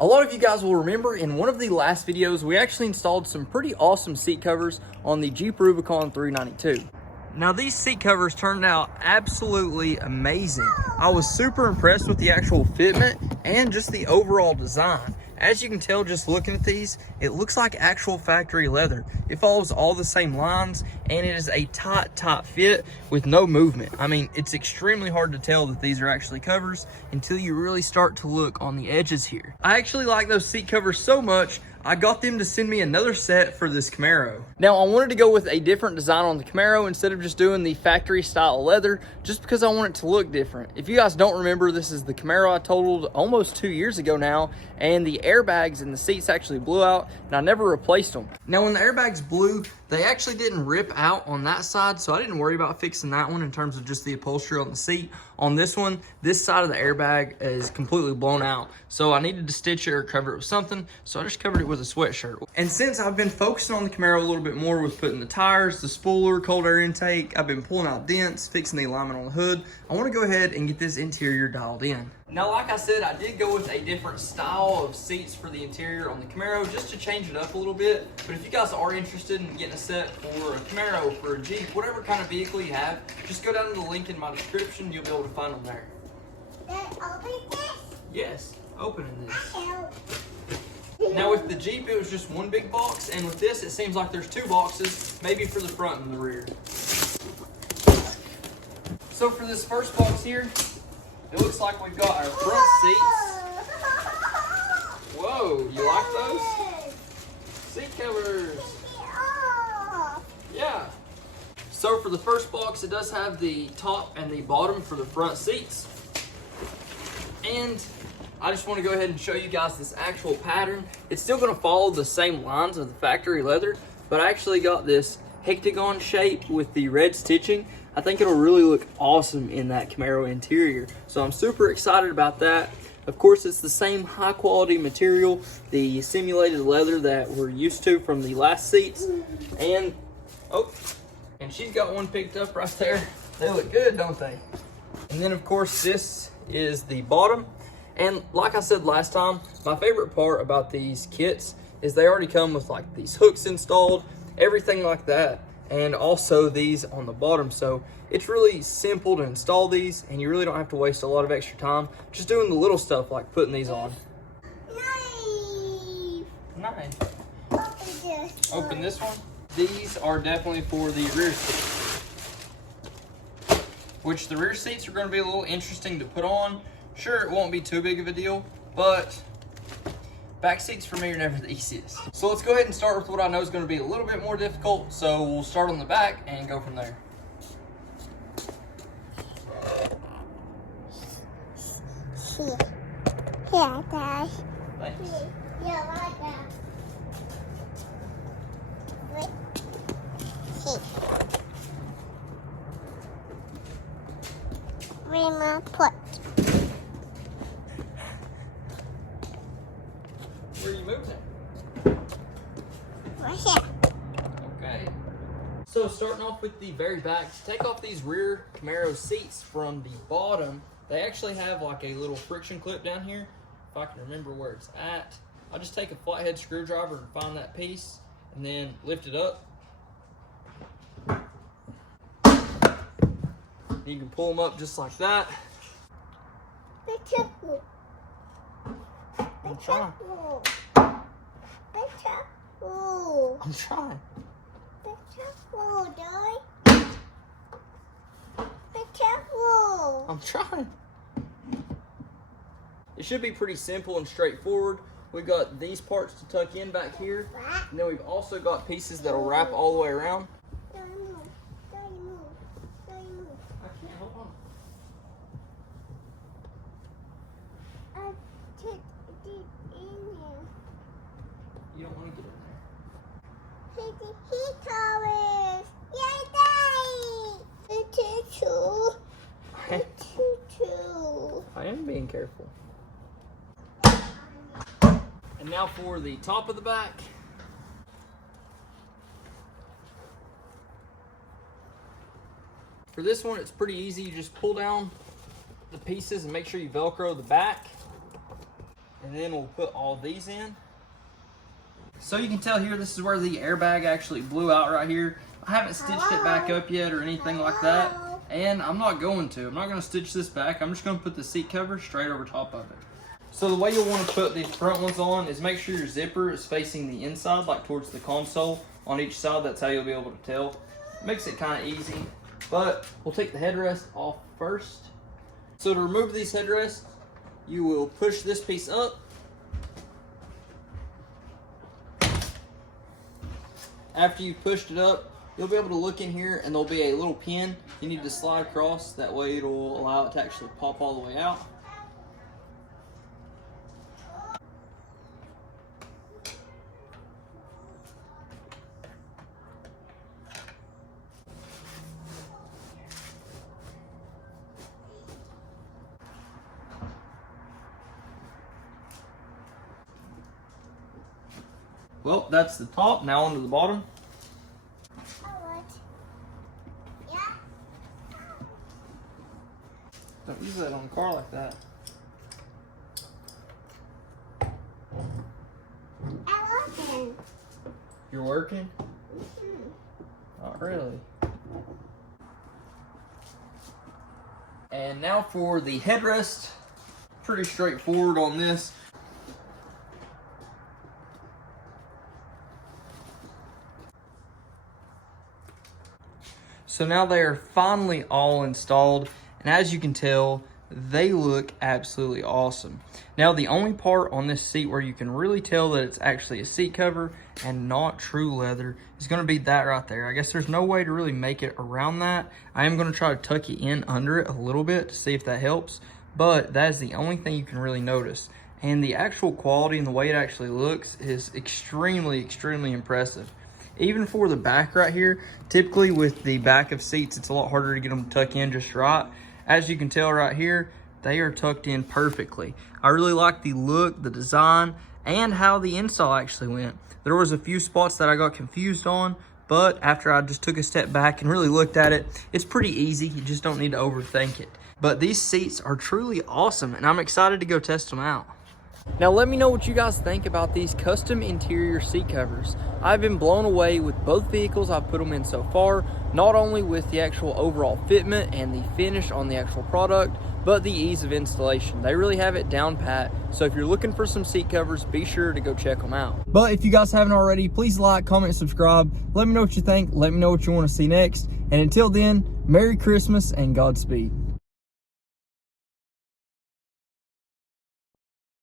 A lot of you guys will remember in one of the last videos, we actually installed some pretty awesome seat covers on the Jeep Rubicon 392. Now these seat covers turned out absolutely amazing. I was super impressed with the actual fitment and just the overall design. As you can tell just looking at these, it looks like actual factory leather. It follows all the same lines and it is a tight fit with no movement. I mean, it's extremely hard to tell that these are actually covers until you really start to look on the edges here. I actually like those seat covers so much, I got them to send me another set for this Camaro. Now I wanted to go with a different design on the Camaro instead of just doing the factory style leather, just because I want it to look different. If you guys don't remember, this is the Camaro I totaled almost 2 years ago now, and the airbags in the seats actually blew out and I never replaced them. Now when the airbags blew, they actually didn't rip out on that side, so I didn't worry about fixing that one in terms of just the upholstery on the seat. On this one, this side of the airbag is completely blown out, so I needed to stitch it or cover it with something, so I just covered it with a sweatshirt. And since I've been focusing on the Camaro a little bit more with putting the tires, the spooler, cold air intake, I've been pulling out dents, fixing the alignment on the hood, I want to go ahead and get this interior dialed in. Now, like I said, I did go with a different style of seats for the interior on the Camaro just to change it up a little bit. But if you guys are interested in getting a set for a Camaro, for a Jeep, whatever kind of vehicle you have, just go down to the link in my description. You'll be able to find them there. Open this? Yes, opening this. Now with the Jeep, it was just one big box, and with this, it seems like there's two boxes, maybe for the front and the rear. So for this first box here, it looks like we've got our front seats. Whoa, you like those? Seat covers. Yeah. So for the first box, it does have the top and the bottom for the front seats. And I just want to go ahead and show you guys this actual pattern. It's still going to follow the same lines of the factory leather, but I actually got this hexagon shape with the red stitching. I think it'll really look awesome in that Camaro interior. So I'm super excited about that. Of course, it's the same high quality material, the simulated leather that we're used to from the last seats. And, oh, and she's got one picked up right there. They look good, don't they? And then of course, this is the bottom. And like I said last time, my favorite part about these kits is they already come with like these hooks installed, everything like that. And also these on the bottom. So it's really simple to install these and you really don't have to waste a lot of extra time just doing the little stuff like putting these on. Nice. Open this one. These are definitely for the rear seats. Which the rear seats are going to be a little interesting to put on. Sure, it won't be too big of a deal, but back seats for me are never the easiest. So let's go ahead and start with what I know is going to be a little bit more difficult. So we'll start on the back and go from there. Yeah, Dad. Thanks. Yeah, like that. Wait. Where my foot? Where are you moving? Right here. Okay. So starting off with the very back, to take off these rear Camaro seats from the bottom, they actually have like a little friction clip down here. If I can remember where it's at, I'll just take a flathead screwdriver and find that piece and then lift it up. You can pull them up just like that. Be careful. I'm trying. Be careful. I'm trying. Be careful, Dad. Be careful. I'm trying. It should be pretty simple and straightforward. We've got these parts to tuck in back here. And then we've also got pieces that'll wrap all the way around. Don't move. Don't move. Don't move. I can't, hold on. I took it in here. You don't want to get in there. He covers. Yay, Daddy. Choo-choo. I am being careful. And now for the top of the back. For this one, it's pretty easy. You just pull down the pieces and make sure you Velcro the back. And then we'll put all these in. So you can tell here, this is where the airbag actually blew out right here. I haven't stitched it back up yet or anything like that. And I'm not going to. I'm not going to stitch this back. I'm just going to put the seat cover straight over top of it. So the way you'll want to put these front ones on is make sure your zipper is facing the inside, like towards the console on each side. That's how you'll be able to tell. Makes it kind of easy. But we'll take the headrest off first. So to remove these headrests, you will push this piece up. After you've pushed it up, you'll be able to look in here and there'll be a little pin you need to slide across. That way it'll allow it to actually pop all the way out. Well, that's the top. Now onto the bottom. Don't use that on a car like that. I'm working. You're working? Not really. And now for the headrest. Pretty straightforward on this. So now they are finally all installed, and as you can tell, they look absolutely awesome. Now the only part on this seat where you can really tell that it's actually a seat cover and not true leather is going to be that right there. I guess there's no way to really make it around that. I am going to try to tuck it in under it a little bit to see if that helps, but that is the only thing you can really notice. And the actual quality and the way it actually looks is extremely, extremely impressive. Even for the back right here, typically with the back of seats, it's a lot harder to get them to tuck in just right. As you can tell right here, they are tucked in perfectly. I really like the look, the design, and how the install actually went. There was a few spots that I got confused on, but after I just took a step back and really looked at it, it's pretty easy. You just don't need to overthink it. But these seats are truly awesome, and I'm excited to go test them out. Now let me know what you guys think about these custom interior seat covers. I've been blown away with both vehicles I've put them in so far, not only with the actual overall fitment and the finish on the actual product, but the ease of installation. They really have it down pat, so if you're looking for some seat covers, be sure to go check them out. But if you guys haven't already, please like, comment, subscribe. Let me know what you think. Let me know what you want to see next. And until then, Merry Christmas and Godspeed.